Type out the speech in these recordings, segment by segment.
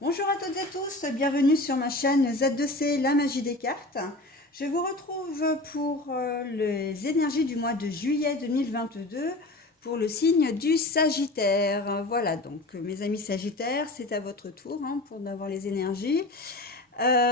Bonjour à toutes et tous, bienvenue sur ma chaîne Z2C, la magie des cartes. Je vous retrouve pour les énergies du mois de juillet 2022 pour le signe du Sagittaire. Voilà, donc mes amis Sagittaires, c'est à votre tour pour avoir les énergies.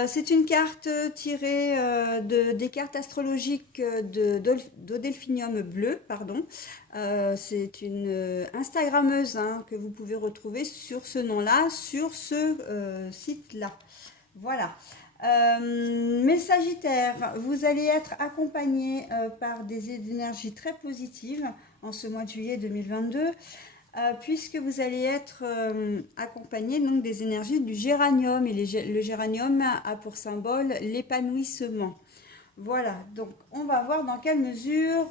C'est une carte tirée des cartes astrologiques d'Odelphinium bleu, pardon. C'est une Instagrammeuse que vous pouvez retrouver sur ce nom-là, sur ce site-là. Voilà. Mes Sagittaires, vous allez être accompagnés par des énergies très positives en ce mois de juillet 2022. Puisque vous allez être accompagné donc des énergies du géranium et le géranium a pour symbole l'épanouissement. Voilà, donc on va voir dans quelle mesure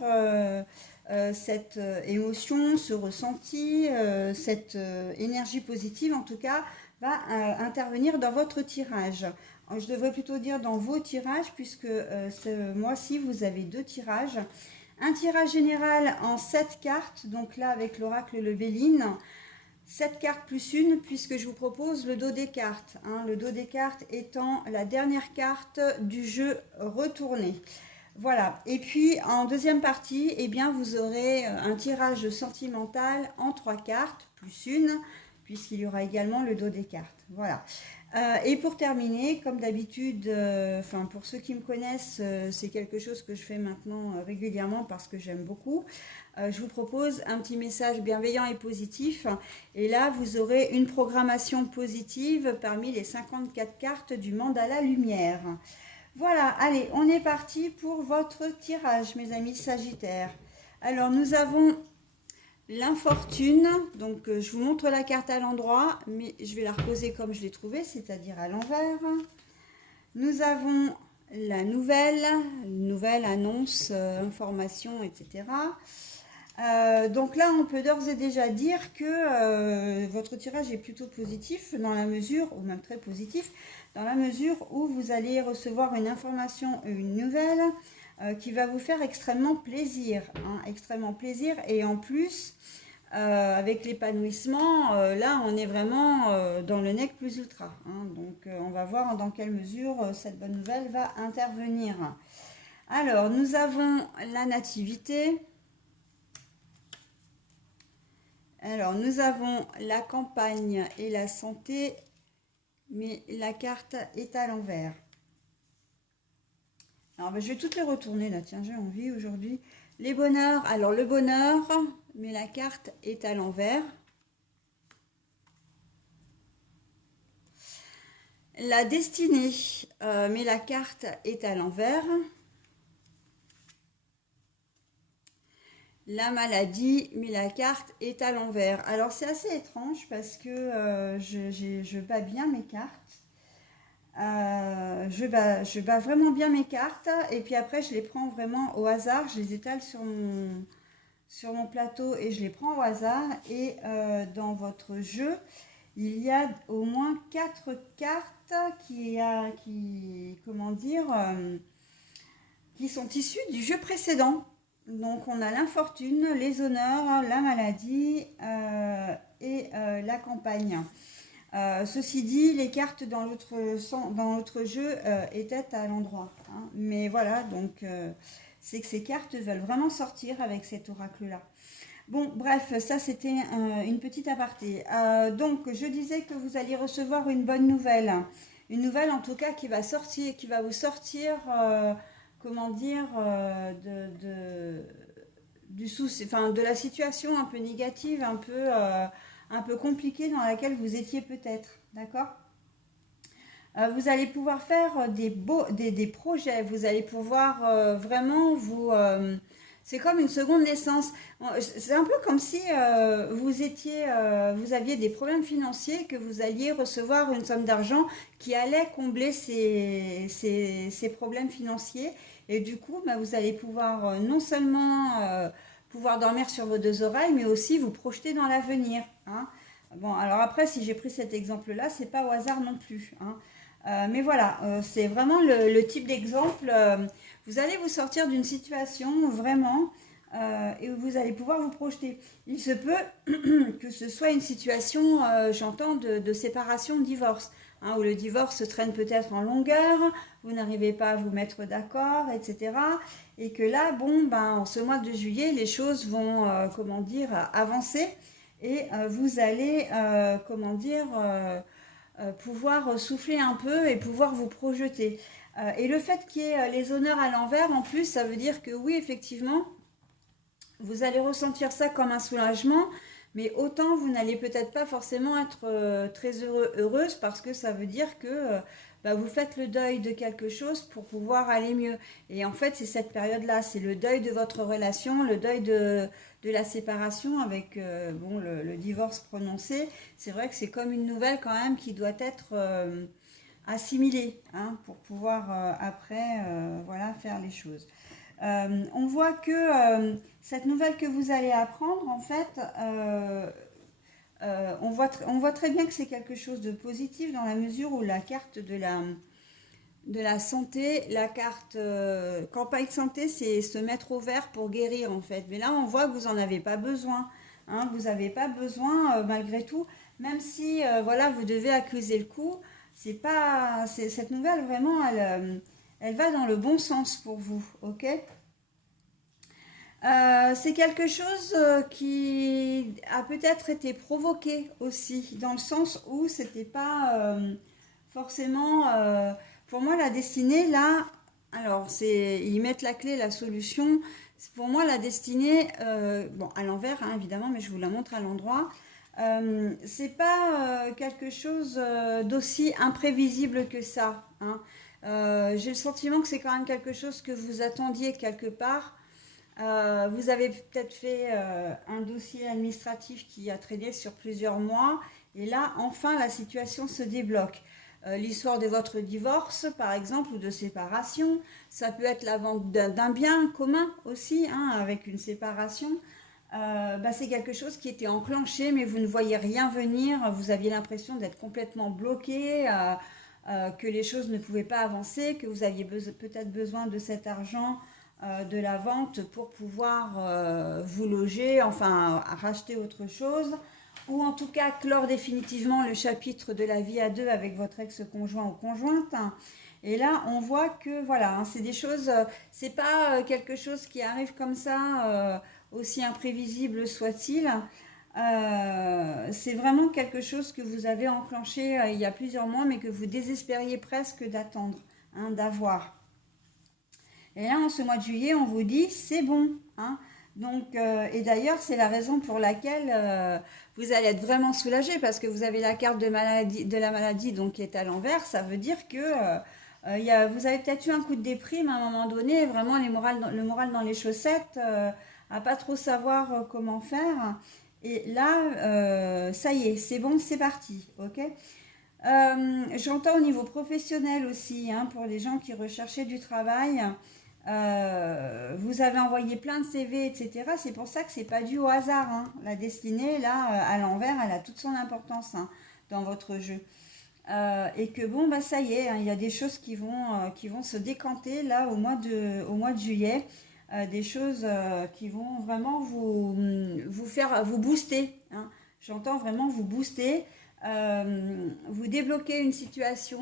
cette émotion, ce ressenti, cette énergie positive en tout cas va intervenir dans votre tirage. Je devrais plutôt dire dans vos tirages puisque ce mois-ci vous avez deux tirages. Un tirage général en 7 cartes, donc là avec l'oracle Le Béline, 7 cartes plus une, puisque je vous propose le dos des cartes. Le dos des cartes étant la dernière carte du jeu retourné. Voilà, et puis en deuxième partie, eh bien, vous aurez un tirage sentimental en 3 cartes, plus une, puisqu'il y aura également le dos des cartes. Voilà. Et pour terminer, comme d'habitude, pour ceux qui me connaissent, c'est quelque chose que je fais maintenant régulièrement parce que j'aime beaucoup. Je vous propose un petit message bienveillant et positif. Et là, vous aurez une programmation positive parmi les 54 cartes du mandala lumière. Voilà, allez, on est parti pour votre tirage, mes amis Sagittaires. Alors, nous avons l'infortune, donc je vous montre la carte à l'endroit, mais je vais la reposer comme je l'ai trouvée, c'est-à-dire à l'envers. Nous avons la nouvelle annonce, information, etc. Donc là, on peut d'ores et déjà dire que votre tirage est plutôt positif dans la mesure, ou même très positif, dans la mesure où vous allez recevoir une information, une nouvelle qui va vous faire extrêmement plaisir, extrêmement plaisir, et en plus, avec l'épanouissement, là on est vraiment dans le nec plus ultra. Donc on va voir dans quelle mesure cette bonne nouvelle va intervenir. Alors nous avons la nativité. Alors nous avons la campagne et la santé, mais la carte est à l'envers. Alors je vais toutes les retourner là, tiens j'ai envie aujourd'hui. Les bonheurs, alors le bonheur, mais la carte est à l'envers. La destinée, mais la carte est à l'envers. La maladie, mais la carte est à l'envers. Alors c'est assez étrange parce que je bats bien mes cartes. Je bats vraiment bien mes cartes et puis après je les prends vraiment au hasard. Je les étale sur mon plateau et je les prends au hasard. Et dans votre jeu, il y a au moins 4 cartes comment dire, qui sont issues du jeu précédent. Donc on a l'infortune, les honneurs, la maladie et la campagne. Ceci dit, les cartes dans l'autre jeu étaient à l'endroit. Mais voilà, donc c'est que ces cartes veulent vraiment sortir avec cet oracle-là. Bon, bref, ça c'était une petite aparté. Donc, je disais que vous alliez recevoir une bonne nouvelle. Une nouvelle en tout cas qui va sortir, qui va vous sortir, comment dire, du souci, enfin, de la situation un peu négative, un peu compliquée dans laquelle vous étiez peut-être. D'accord? Vous allez pouvoir faire des projets, vous allez pouvoir vraiment c'est comme une seconde naissance. C'est un peu comme si vous aviez des problèmes financiers, que vous alliez recevoir une somme d'argent qui allait combler ces problèmes financiers. Et du coup, vous allez pouvoir non seulement pouvoir dormir sur vos deux oreilles, mais aussi vous projeter dans l'avenir. Bon, alors après, si j'ai pris cet exemple-là, c'est pas au hasard non plus. Mais voilà, c'est vraiment le type d'exemple. Vous allez vous sortir d'une situation vraiment et où vous allez pouvoir vous projeter. Il se peut que ce soit une situation, j'entends, de séparation, de divorce, hein, où le divorce se traîne peut-être en longueur, vous n'arrivez pas à vous mettre d'accord, etc. Et que là, bon, ben, en ce mois de juillet, les choses vont, comment dire, avancer et vous allez, comment dire, pouvoir souffler un peu et pouvoir vous projeter. Et le fait qu'il y ait les honneurs à l'envers, en plus, ça veut dire que oui, effectivement, vous allez ressentir ça comme un soulagement, mais autant vous n'allez peut-être pas forcément être très heureuse parce que ça veut dire que bah, vous faites le deuil de quelque chose pour pouvoir aller mieux. Et en fait, c'est cette période-là, c'est le deuil de votre relation, le deuil de la séparation avec bon, le divorce prononcé. C'est vrai que c'est comme une nouvelle quand même qui doit être assimilée, hein, pour pouvoir après voilà, faire les choses. On voit que cette nouvelle que vous allez apprendre, en fait, on voit très bien que c'est quelque chose de positif dans la mesure où la carte de la santé, la carte campagne santé, c'est se mettre au vert pour guérir, en fait. Mais là, on voit que vous n'en avez pas besoin. Hein, vous n'avez pas besoin, malgré tout, même si voilà, vous devez accuser le coup. C'est pas, cette nouvelle, vraiment, elle va dans le bon sens pour vous, ok? C'est quelque chose qui a peut-être été provoqué aussi, dans le sens où c'était pas forcément. Pour moi, la destinée, là, alors, ils mettent la clé, la solution. Pour moi, la destinée, bon, à l'envers, hein, évidemment, mais je vous la montre à l'endroit. C'est pas quelque chose d'aussi imprévisible que ça, hein. J'ai le sentiment que c'est quand même quelque chose que vous attendiez quelque part. Vous avez peut-être fait un dossier administratif qui a traîné sur plusieurs mois et là, enfin, la situation se débloque. L'histoire de votre divorce, par exemple, ou de séparation, ça peut être la vente d'un bien commun aussi, hein, avec une séparation. Bah, c'est quelque chose qui était enclenché, mais vous ne voyez rien venir. Vous aviez l'impression d'être complètement bloqué, que les choses ne pouvaient pas avancer, que vous aviez peut-être besoin de cet argent de la vente pour pouvoir vous loger, enfin racheter autre chose, ou en tout cas clore définitivement le chapitre de la vie à deux avec votre ex-conjoint ou conjointe. Et là, on voit que voilà, hein, c'est des choses, c'est pas quelque chose qui arrive comme ça, aussi imprévisible soit-il. C'est vraiment quelque chose que vous avez enclenché il y a plusieurs mois, mais que vous désespériez presque d'attendre, hein, d'avoir. Et là, en ce mois de juillet, on vous dit c'est bon, hein. Donc, et d'ailleurs, c'est la raison pour laquelle vous allez être vraiment soulagé parce que vous avez la carte de la maladie donc, qui est à l'envers. Ça veut dire que vous avez peut-être eu un coup de déprime à un moment donné, vraiment le moral dans les chaussettes, à pas trop savoir comment faire. Et là, ça y est, c'est bon, c'est parti, ok? J'entends au niveau professionnel aussi, hein, pour les gens qui recherchaient du travail. Vous avez envoyé plein de CV, etc. C'est pour ça que c'est pas dû au hasard, hein. La destinée, là, à l'envers, elle a toute son importance, hein, dans votre jeu. Et que bon, bah ça y est, hein, il y a des choses qui vont se décanter là au mois de juillet. Des choses qui vont vraiment vous faire vous booster, hein. J'entends vraiment vous booster, vous débloquer une situation.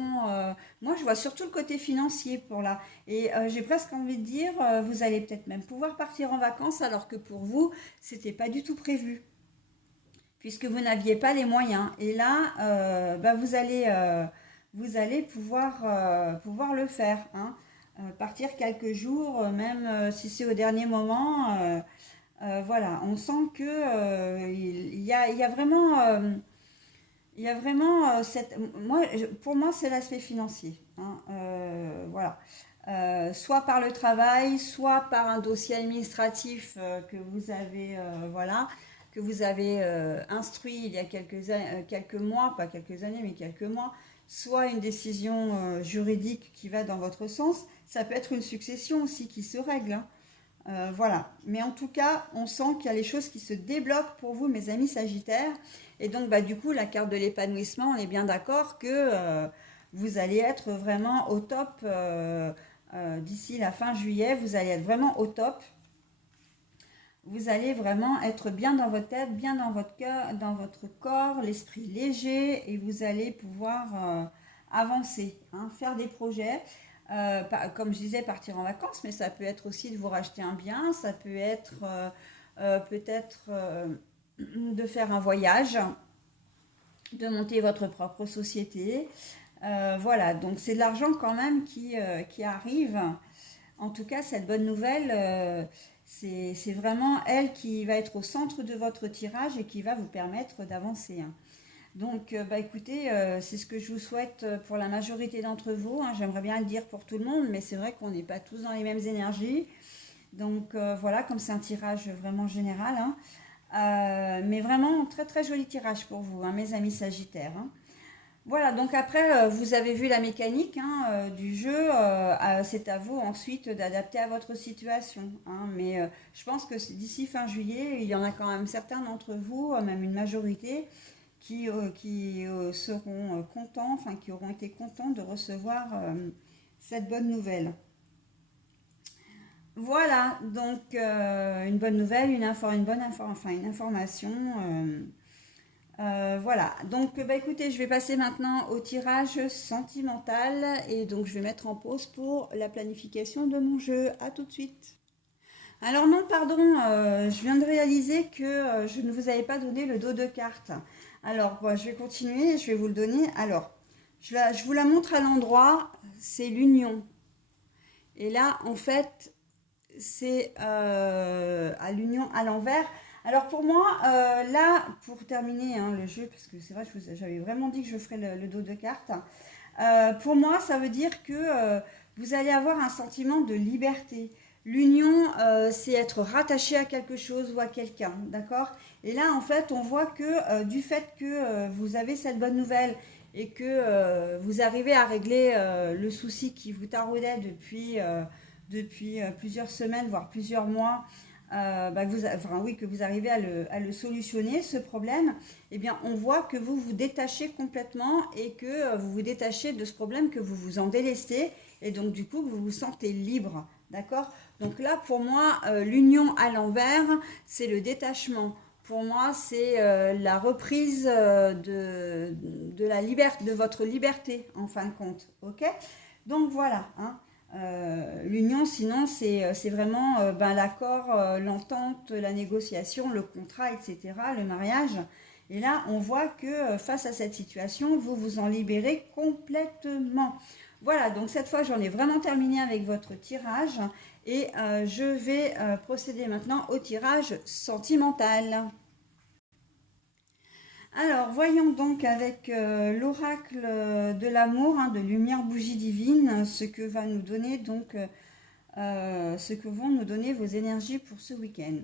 Moi, je vois surtout le côté financier pour là. Et j'ai presque envie de dire, vous allez peut-être même pouvoir partir en vacances alors que pour vous, c'était pas du tout prévu puisque vous n'aviez pas les moyens. Et là, bah, vous allez pouvoir, pouvoir le faire, hein. Partir quelques jours, même si c'est au dernier moment. Voilà, on sent que il y a vraiment, cette. Pour moi, c'est l'aspect financier, hein. Voilà. Soit par le travail, soit par un dossier administratif que vous avez, voilà, que vous avez instruit il y a quelques mois, pas quelques années, mais quelques mois, soit une décision juridique qui va dans votre sens. Ça peut être une succession aussi qui se règle, hein. Voilà. Mais en tout cas, on sent qu'il y a les choses qui se débloquent pour vous, mes amis Sagittaires. Et donc, bah, du coup, la carte de l'épanouissement, on est bien d'accord que vous allez être vraiment au top d'ici la fin juillet. Vous allez être vraiment au top. vous allez vraiment être bien dans votre tête, bien dans votre cœur, dans votre corps, l'esprit léger, et vous allez pouvoir avancer, hein, faire des projets. Comme je disais, partir en vacances, mais ça peut être aussi de vous racheter un bien, ça peut être peut-être de faire un voyage, de monter votre propre société. Voilà, donc c'est de l'argent quand même qui arrive. En tout cas, cette bonne nouvelle, c'est vraiment elle qui va être au centre de votre tirage et qui va vous permettre d'avancer, hein. Donc, bah, écoutez, c'est ce que je vous souhaite pour la majorité d'entre vous, hein. J'aimerais bien le dire pour tout le monde, mais c'est vrai qu'on n'est pas tous dans les mêmes énergies. Donc, voilà, comme c'est un tirage vraiment général, hein. Mais vraiment, très très joli tirage pour vous, hein, mes amis Sagittaires, hein. Voilà, donc après, vous avez vu la mécanique, hein, du jeu. C'est à vous ensuite d'adapter à votre situation, hein. Mais je pense que d'ici fin juillet, il y en a quand même certains d'entre vous, même une majorité, qui seront contents, enfin qui auront été contents de recevoir cette bonne nouvelle. Voilà, donc une bonne nouvelle, une information. Voilà, donc bah, écoutez, je vais passer maintenant au tirage sentimental et donc je vais mettre en pause pour la planification de mon jeu. À tout de suite. Alors non, pardon, je viens de réaliser que je ne vous avais pas donné le dos de cartes. Alors, bon, je vais continuer, je vais vous le donner. Alors, je vous la montre à l'endroit, c'est l'union. Et là, en fait, c'est à l'union à l'envers. Alors pour moi, là, pour terminer, hein, le jeu, parce que c'est vrai, j'avais vraiment dit que je ferais le dos de cartes. Pour moi, ça veut dire que vous allez avoir un sentiment de liberté. L'union, c'est être rattaché à quelque chose ou à quelqu'un, d'accord? Et là, en fait, on voit que du fait que vous avez cette bonne nouvelle et que vous arrivez à régler le souci qui vous taraudait depuis plusieurs semaines, voire plusieurs mois, que vous arrivez à le solutionner, ce problème, eh bien, on voit que vous vous détachez complètement et que vous vous détachez de ce problème, que vous vous en délestez et donc du coup, vous vous sentez libre, d'accord? Donc là, pour moi, l'union à l'envers, c'est le détachement. Pour moi, c'est la reprise de votre liberté, en fin de compte, ok? Donc voilà, hein. L'union, sinon, c'est vraiment ben, l'accord, l'entente, la négociation, le contrat, etc., le mariage. Et là, on voit que face à cette situation, vous vous en libérez complètement. Voilà, donc cette fois, j'en ai vraiment terminé avec votre tirage et je vais procéder maintenant au tirage sentimental. Alors, voyons donc avec l'oracle de l'amour, hein, de lumière bougie divine, ce que va nous donner donc ce que vont nous donner vos énergies pour ce week-end.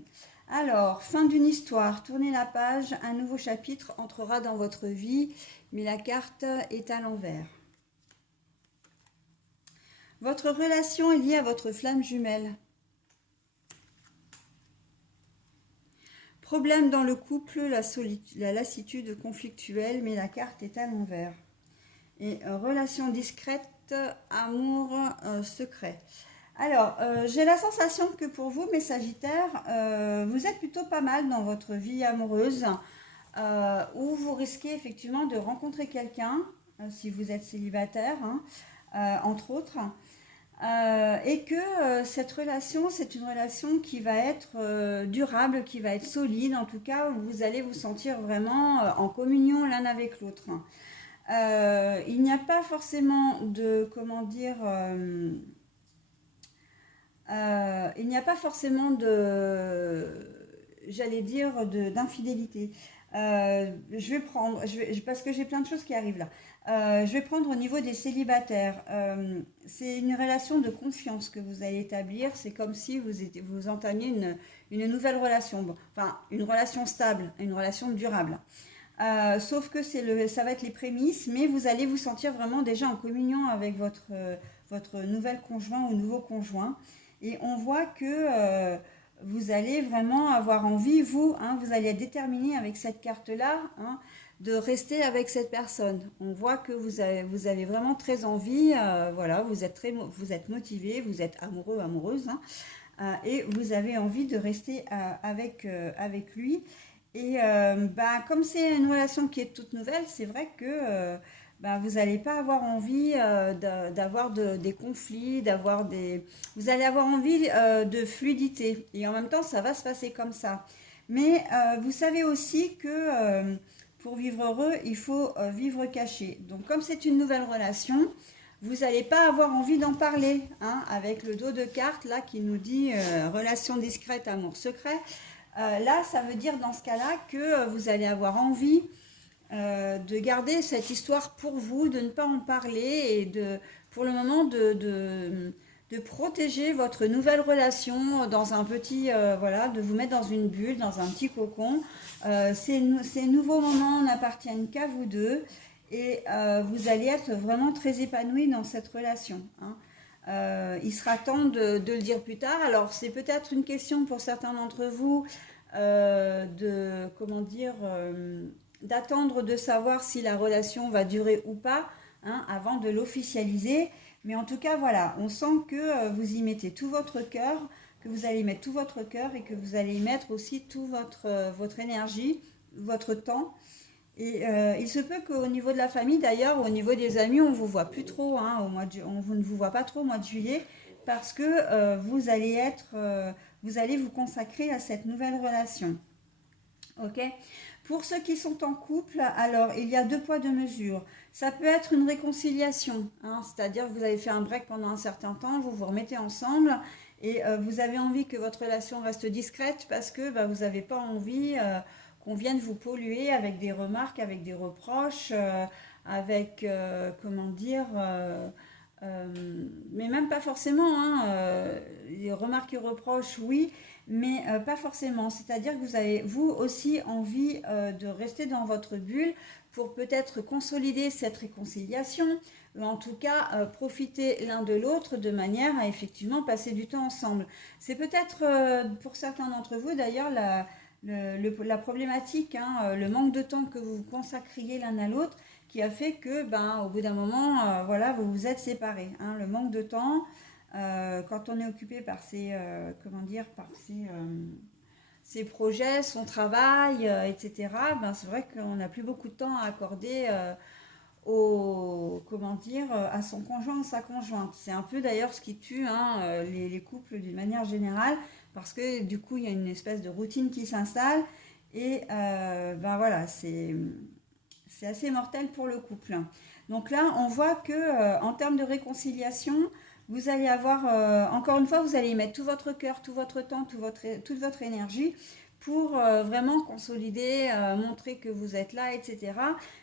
Alors, fin d'une histoire, tournez la page, un nouveau chapitre entrera dans votre vie, mais la carte est à l'envers. Votre relation est liée à votre flamme jumelle. Problème dans le couple, la lassitude conflictuelle, mais la carte est à l'envers. Et relation discrète, amour secret. Alors, j'ai la sensation que pour vous, mes Sagittaires, vous êtes plutôt pas mal dans votre vie amoureuse, où vous risquez effectivement de rencontrer quelqu'un, si vous êtes célibataire, hein, entre autres, et que cette relation, c'est une relation qui va être durable, qui va être solide, en tout cas, où vous allez vous sentir vraiment en communion l'un avec l'autre. Il n'y a pas forcément de, comment dire, il n'y a pas forcément j'allais dire, d'infidélité. Je vais prendre, parce que j'ai plein de choses qui arrivent là. Je vais prendre au niveau des célibataires. C'est une relation de confiance que vous allez établir. C'est comme si vous entamiez une nouvelle relation. Bon, enfin, une relation stable, une relation durable. Sauf que ça va être les prémices, mais vous allez vous sentir vraiment déjà en communion avec votre nouvel conjoint ou nouveau conjoint. Et on voit que vous allez vraiment avoir envie, vous, hein, vous allez être déterminé avec cette carte-là, hein, de rester avec cette personne. On voit que vous avez vraiment très envie, voilà, vous êtes motivé, vous êtes amoureux, amoureuse, hein, et vous avez envie de rester avec lui. Et comme c'est une relation qui est toute nouvelle, c'est vrai que vous n'allez pas avoir envie d'avoir des conflits, vous allez avoir envie de fluidité. Et en même temps, ça va se passer comme ça. Mais vous savez aussi que pour vivre heureux, il faut vivre caché. Donc comme c'est une nouvelle relation, vous n'allez pas avoir envie d'en parler, hein, avec le dos de carte là qui nous dit relation discrète, amour secret. Là, ça veut dire dans ce cas-là que vous allez avoir envie de garder cette histoire pour vous, de ne pas en parler et pour le moment, de protéger votre nouvelle relation dans un petit, voilà, de vous mettre dans une bulle, dans un petit cocon. Ces nouveaux moments n'appartiennent qu'à vous deux et vous allez être vraiment très épanouis dans cette relation, hein. Il sera temps de le dire plus tard. Alors, c'est peut-être une question pour certains d'entre vous comment dire, d'attendre de savoir si la relation va durer ou pas, hein, avant de l'officialiser. Mais en tout cas, voilà, on sent que vous y mettez tout votre cœur, que vous allez y mettre tout votre cœur et que vous allez y mettre aussi tout votre énergie, votre temps. Et il se peut qu'au niveau de la famille, d'ailleurs, au niveau des amis, on ne vous voit plus trop, hein, on ne vous voit pas trop au mois de juillet, parce que vous allez vous consacrer à cette nouvelle relation. Ok. Pour ceux qui sont en couple, alors il y a 2 poids 2 mesures. Ça peut être une réconciliation, hein, c'est-à-dire que vous avez fait un break pendant un certain temps, vous vous remettez ensemble et vous avez envie que votre relation reste discrète parce que vous n'avez pas envie qu'on vienne vous polluer avec des remarques, avec des reproches, avec, comment dire, mais même pas forcément, hein, les remarques et reproches, oui, mais pas forcément. C'est-à-dire que vous avez, vous aussi, envie de rester dans votre bulle pour peut-être consolider cette réconciliation, ou en tout cas profiter l'un de l'autre de manière à effectivement passer du temps ensemble. C'est peut-être pour certains d'entre vous d'ailleurs la problématique, hein, le manque de temps que vous vous consacriez l'un à l'autre qui a fait que au bout d'un moment, voilà, vous vous êtes séparés, hein. Le manque de temps, quand on est occupé par comment dire, par ses projets, son travail, etc., c'est vrai qu'on n'a plus beaucoup de temps à accorder comment dire, à son conjoint ou sa conjointe. C'est un peu d'ailleurs ce qui tue, hein, les couples d'une manière générale, parce que du coup, il y a une espèce de routine qui s'installe, et voilà, c'est assez mortel pour le couple. Donc là, on voit que en termes de réconciliation, vous allez avoir, encore une fois, vous allez y mettre tout votre cœur, tout votre temps, toute votre énergie pour vraiment consolider, montrer que vous êtes là, etc.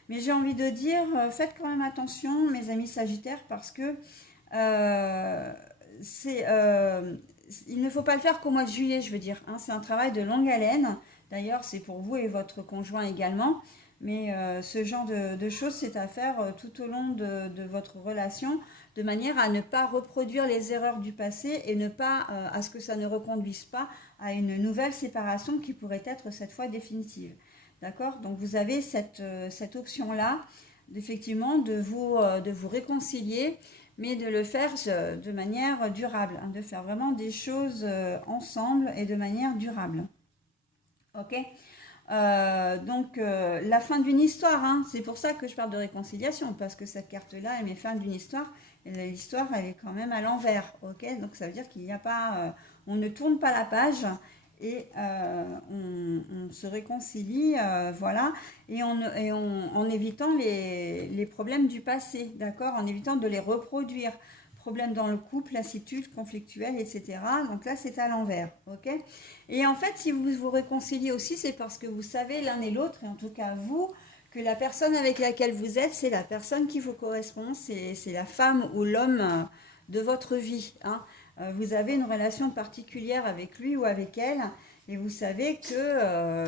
Mais j'ai envie de dire, faites quand même attention, mes amis Sagittaires, parce que il ne faut pas le faire qu'au mois de juillet, je veux dire, hein. C'est un travail de longue haleine. D'ailleurs, c'est pour vous et votre conjoint également. Mais ce genre de choses, c'est à faire tout au long de votre relation, de manière à ne pas reproduire les erreurs du passé et ne pas à ce que ça ne reconduise pas à une nouvelle séparation qui pourrait être cette fois définitive. D'accord? Donc vous avez cette option-là, effectivement, de vous réconcilier, mais de le faire de manière durable, hein, de faire vraiment des choses ensemble et de manière durable. Ok? La fin d'une histoire, hein. C'est pour ça que je parle de réconciliation, parce que cette carte-là, elle met fin d'une histoire, et l'histoire, elle est quand même à l'envers, ok? Donc ça veut dire qu'il n'y a pas, on ne tourne pas la page, et on se réconcilie, voilà, et en évitant les problèmes du passé, d'accord? En évitant de les reproduire. Problèmes dans le couple, lassitude, conflictuelle, etc. Donc là, c'est à l'envers, ok? Et en fait, si vous vous réconciliez aussi, c'est parce que vous savez l'un et l'autre, et en tout cas vous, que la personne avec laquelle vous êtes, c'est la personne qui vous correspond, c'est la femme ou l'homme de votre vie, hein. Vous avez une relation particulière avec lui ou avec elle, et vous savez que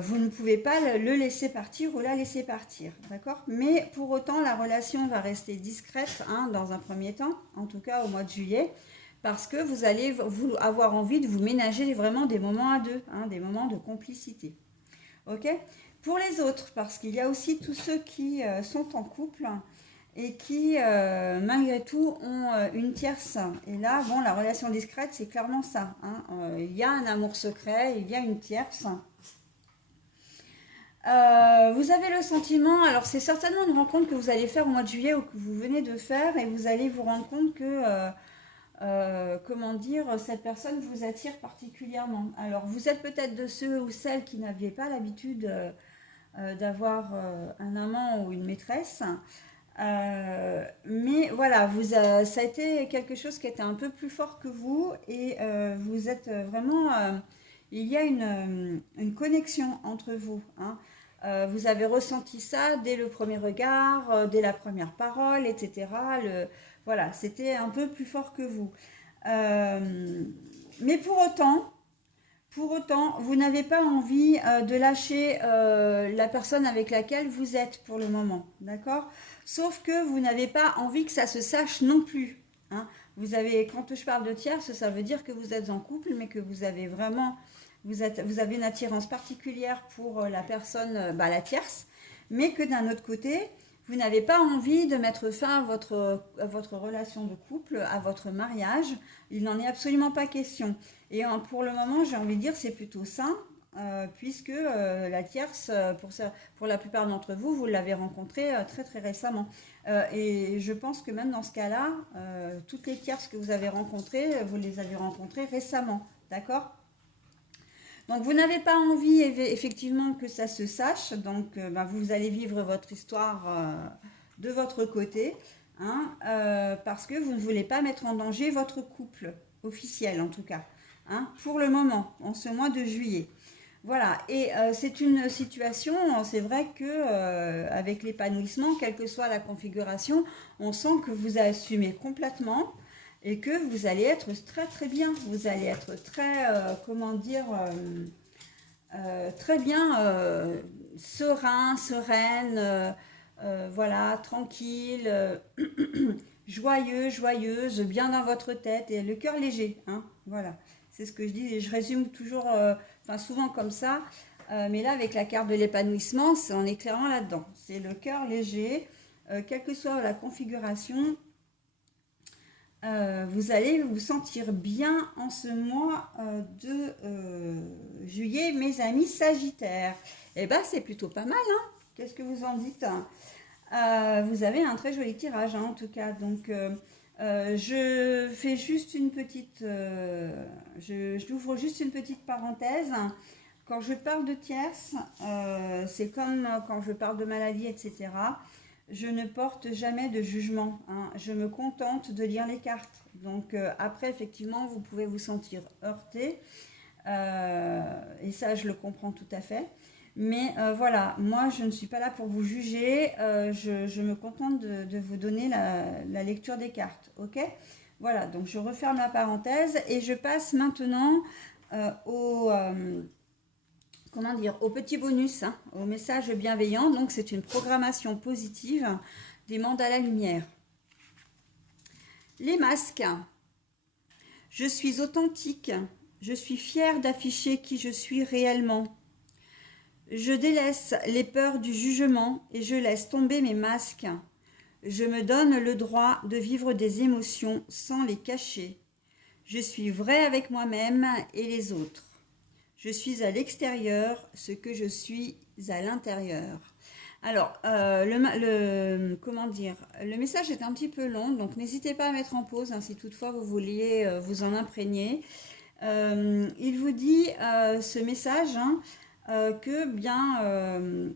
vous ne pouvez pas le laisser partir ou la laisser partir, d'accord? Mais pour autant, la relation va rester discrète, hein, dans un premier temps, en tout cas au mois de juillet, parce que vous allez avoir envie de vous ménager vraiment des moments à deux, hein, des moments de complicité. Ok? Pour les autres, parce qu'il y a aussi tous ceux qui sont en couple et qui, malgré tout, ont une tierce. Et là, bon, la relation discrète, c'est clairement ça, hein. Il y a un amour secret, il y a une tierce. Vous avez le sentiment, alors c'est certainement une rencontre que vous allez faire au mois de juillet ou que vous venez de faire, et vous allez vous rendre compte que, comment dire, cette personne vous attire particulièrement. Alors, vous êtes peut-être de ceux ou celles qui n'avaient pas l'habitude d'avoir un amant ou une maîtresse. Mais voilà, ça a été quelque chose qui était un peu plus fort que vous et vous êtes vraiment, il y a une connexion entre vous, hein. Vous avez ressenti ça dès le premier regard, dès la première parole, etc. Voilà, c'était un peu plus fort que vous. Mais pour autant, vous n'avez pas envie de lâcher la personne avec laquelle vous êtes pour le moment, d'accord? Sauf que vous n'avez pas envie que ça se sache non plus, hein. Quand je parle de tierce, ça veut dire que vous êtes en couple, mais que vous avez vraiment, vous avez une attirance particulière pour la personne, la tierce, mais que d'un autre côté, vous n'avez pas envie de mettre fin à votre relation de couple, à votre mariage. Il n'en est absolument pas question. Et pour le moment, j'ai envie de dire, c'est plutôt sain, puisque la tierce, pour la plupart d'entre vous, vous l'avez rencontrée très très récemment. Et je pense que même dans ce cas-là, toutes les tierces que vous avez rencontrées, vous les avez rencontrées récemment. D'accord? Donc vous n'avez pas envie effectivement que ça se sache, donc vous allez vivre votre histoire de votre côté, hein, parce que vous ne voulez pas mettre en danger votre couple, officiel en tout cas, hein, pour le moment, en ce mois de juillet. Voilà, et c'est une situation, c'est vrai que avec l'épanouissement, quelle que soit la configuration, on sent que vous assumez complètement et que vous allez être très très bien. Vous allez être très, comment dire, très bien, serein, sereine, voilà, tranquille, joyeux, joyeuse, bien dans votre tête et le cœur léger, hein, voilà. C'est ce que je dis et je résume toujours, souvent comme ça, mais là avec la carte de l'épanouissement, on est clairement là-dedans. C'est le cœur léger, quelle que soit la configuration, vous allez vous sentir bien en ce mois de juillet, mes amis Sagittaires. Eh bien, c'est plutôt pas mal, hein. Qu'est-ce que vous en dites? Vous avez un très joli tirage, hein, en tout cas. Donc, je fais juste une petite... j'ouvre juste une petite parenthèse. Quand je parle de tierce, c'est comme quand je parle de maladie, etc. Je ne porte jamais de jugement, hein. Je me contente de lire les cartes. Donc après, effectivement, vous pouvez vous sentir heurté. Et ça, je le comprends tout à fait. Mais voilà, moi, je ne suis pas là pour vous juger. Je me contente de vous donner la lecture des cartes. Ok? Voilà, donc je referme la parenthèse et je passe maintenant au... comment dire, au petit bonus, hein, au message bienveillant. Donc, c'est une programmation positive des mandalas lumière. Les masques. Je suis authentique. Je suis fière d'afficher qui je suis réellement. Je délaisse les peurs du jugement et je laisse tomber mes masques. Je me donne le droit de vivre des émotions sans les cacher. Je suis vraie avec moi-même et les autres. Je suis à l'extérieur ce que je suis à l'intérieur. Alors, comment dire, le message est un petit peu long, donc n'hésitez pas à mettre en pause, hein, si toutefois vous vouliez vous en imprégner. Il vous dit, ce message, hein, que bien,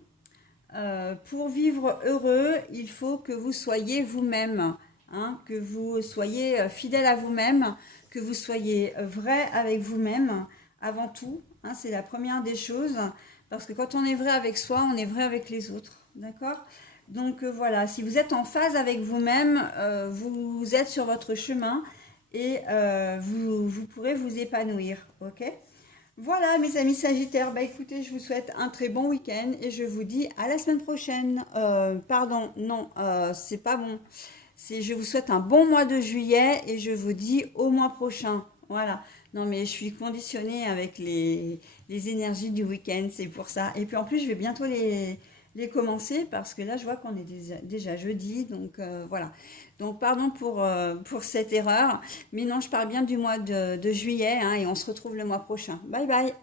pour vivre heureux, il faut que vous soyez vous-même, hein, que vous soyez fidèle à vous-même, que vous soyez vrai avec vous-même avant tout, hein, c'est la première des choses, parce que quand on est vrai avec soi, on est vrai avec les autres, d'accord? Donc voilà, si vous êtes en phase avec vous-même, vous êtes sur votre chemin et vous pourrez vous épanouir, ok? Voilà mes amis Sagittaires, bah écoutez, je vous souhaite un très bon week-end et je vous dis à la semaine prochaine. Pardon, non, c'est pas bon. Je vous souhaite un bon mois de juillet et je vous dis au mois prochain. Voilà. Non mais je suis conditionnée avec les énergies du week-end, c'est pour ça. Et puis en plus, je vais bientôt les commencer parce que là, je vois qu'on est déjà jeudi. Donc voilà. Donc pardon pour cette erreur. Mais non, je parle bien du mois de juillet hein, et on se retrouve le mois prochain. Bye bye.